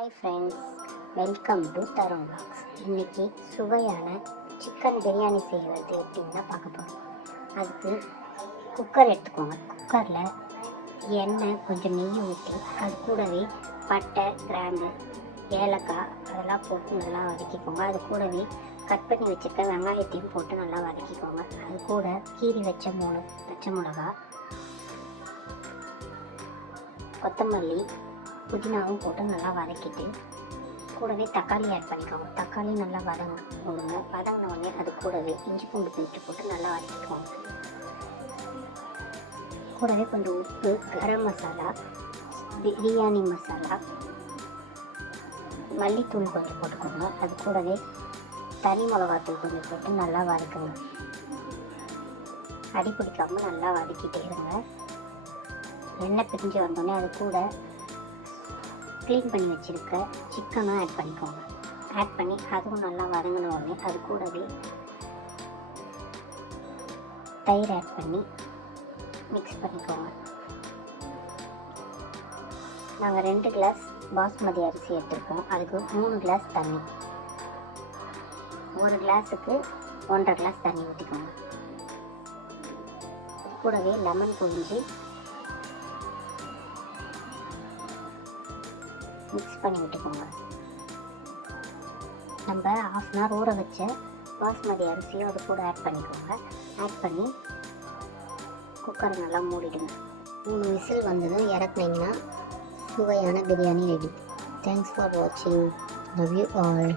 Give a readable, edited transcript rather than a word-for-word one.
Hi friends, welcome to Tarun vlogs. இன்றைக்கி சுவையான chicken biryani செய்வது எப்படின்னு தான் பார்க்க போகிறோம். அதுக்கு குக்கர் எடுத்துக்கோங்க. குக்கரில் எண்ணெய் கொஞ்சம் நெய் ஊற்றி அது கூடவே பட்டை, கிராம்பு, ஏலக்காய் அதெல்லாம் போட்டு நல்லா வதக்கிக்கோங்க. அது கூடவே கட் பண்ணி வச்சுருக்க வெங்காயத்தையும் போட்டு நல்லா வதக்கிக்கோங்க. அது கூட கீரி வச்ச 3 பச்சை மிளகா, கொத்தமல்லி, புதினாவும் போட்டு நல்லா வதக்கிட்டு கூடவே தக்காளி ஆட் பண்ணிக்கோங்க. தக்காளி நல்லா வதங்கின உடனே அது கூடவே இஞ்சி பூண்டு பேஸ்ட்டு போட்டு நல்லா வதக்கிக்கோங்க. கூடவே கொஞ்சம் உப்பு, கரம் மசாலா, பிரியாணி மசாலா, மல்லித்தூள் கொஞ்சம் போட்டுக்கோங்க. அது கூடவே தனி மிளகாத்தூள் கொஞ்சம் போட்டு நல்லா வதக்குங்க. அடி பிடிக்காமல் நல்லா வதக்கிட்டே இருங்க. எண்ணெய் பிரிஞ்சு வந்தோடனே அது கூட க்ளீன் பண்ணி வச்சுருக்க சிக்கனும் ஆட் பண்ணிக்கோங்க. ஆட் பண்ணி அதுவும் நல்லா வதங்கின உடனே அது கூடவே தயிர் ஆட் பண்ணி மிக்ஸ் பண்ணிக்கோங்க. நாங்கள் 2 கிளாஸ் பாஸ்மதி அரிசி எடுத்துருக்கோம். அதுக்கு 3 கிளாஸ் தண்ணி, 1 கிளாஸுக்கு 1.5 கிளாஸ் தண்ணி ஊற்றிக்கோங்க. கூடவே லெமன் புழிஞ்சு மிக்ஸ் பண்ணி விட்டுக்கோங்க. நம்ம 1/2 hour ஊற வச்ச பாஸ்மதி அரிசியும் அது கூட ஆட் பண்ணிக்கோங்க. ஆட் பண்ணி குக்கரை நல்லா மூடிடுங்க. 3 விசில் வந்ததும் இறக்குனீங்கன்னா சுவையான பிரியாணி ரெடி. தேங்க்ஸ் ஃபார் வாட்சிங். Love you all.